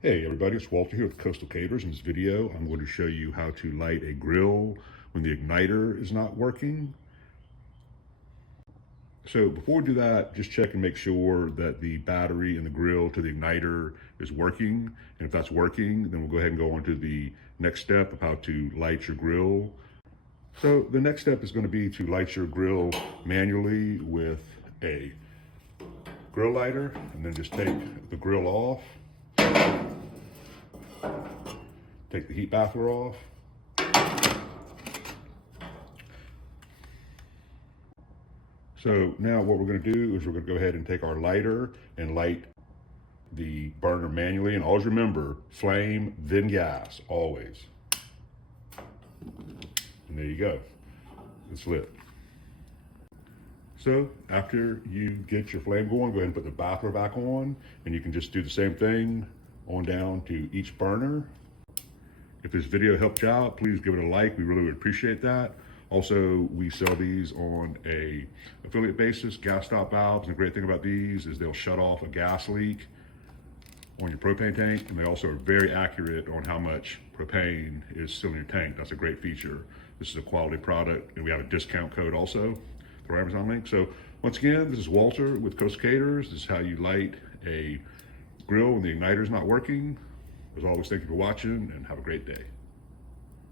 Hey everybody, it's Walter here with Coastal Caterers. In this video, I'm going to show you how to light a grill when the igniter is not working. So before we do that, just check and make sure that the battery in the grill to the igniter is working. And if that's working, then we'll go ahead and go on to the next step of how to light your grill. So the next step is going to be to light your grill manually with a grill lighter, and then just take the grill off. Take the heat baffler off. So now what we're going to do is we're going to go ahead and take our lighter and light the burner manually. And always remember, flame, then gas, always. And there you go. It's lit. So after you get your flame going, go ahead and put the baffler back on, and you can just do the same thing on down to each burner. If this video helped you out, please give it a like. We really would appreciate that. Also, we sell these on a affiliate basis, gas stop valves. And the great thing about these is they'll shut off a gas leak on your propane tank. And they also are very accurate on how much propane is still in your tank. That's a great feature. This is a quality product, and we have a discount code also through our Amazon link. So once again, this is Walter with Coastal Caterers. This is how you light a grill when the igniter is not working. As always, thank you for watching and have a great day.